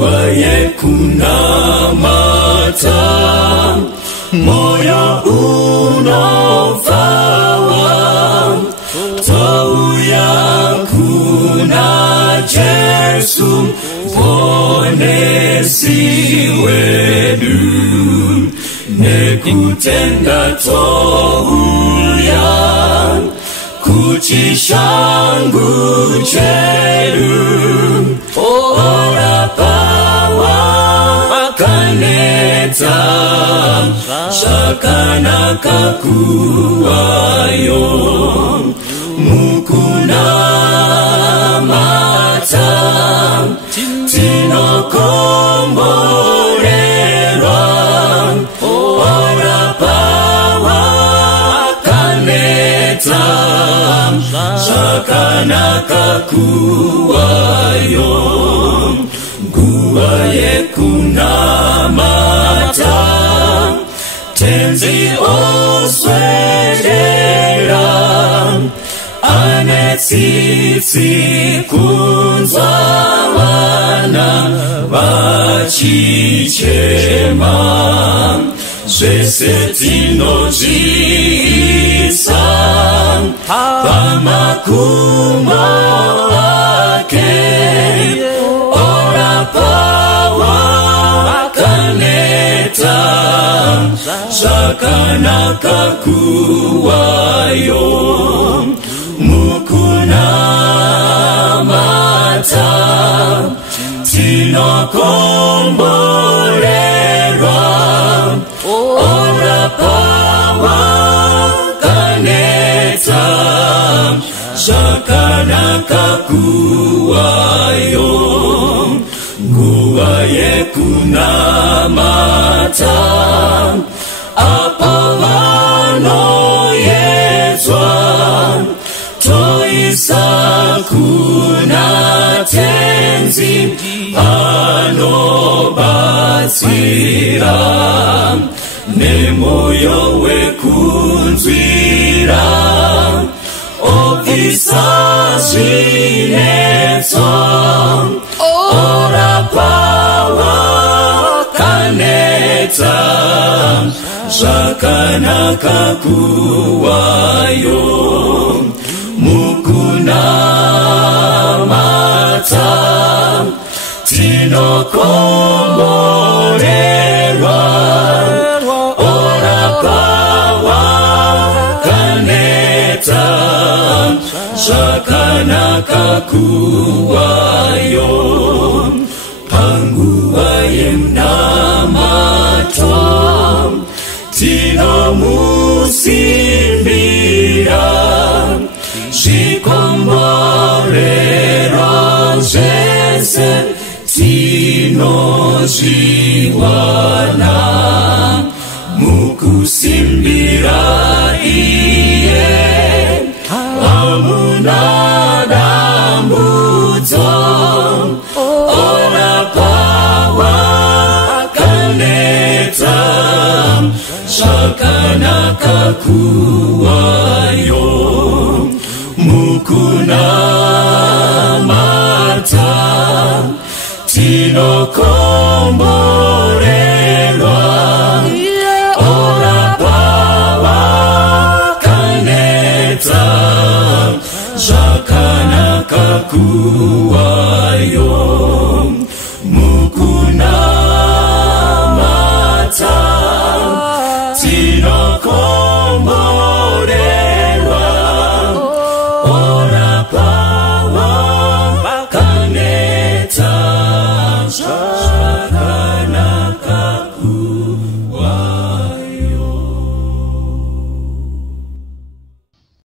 nguwa yekunamata moyo unofawa touya kuna Jesu ponesi wedu nekutenda touya kuchishangu chedu ora pawa makaneta shakana kakuwayo mukuna mata tinokomborerwa ora pawa makaneta shakana kakuwayo nguwa yekunamata tenzi oswedera anetsitsi kunzwa vana vachichema zvese tinozviisa pamakumbo ake ora pawa makaneta zvakanaka kuwayo mukunamata tinokomborerwa ora pawa makaneta zvakanaka kuwayo nguwa yekunamata apo vanoyedzwa toisa kuna tenzi anobatsira nemoyo wekunzwira obvisa zvinetso ora pawa kaneta zvakanaka kuwayo mukunamata tinokomborerwa ora pawa kaneta zvakanaka kuwayo panguva yemunamato tinomusimbira zvikomborero zvese tinozviwana mukusimbira iye hamuna dambudzo ora pawa kaneta zvakanaka kuwayo mukunamata tinokomborerwa ora pawa kaneta zvakanaka kuwayo mukunamata tinokomborerwa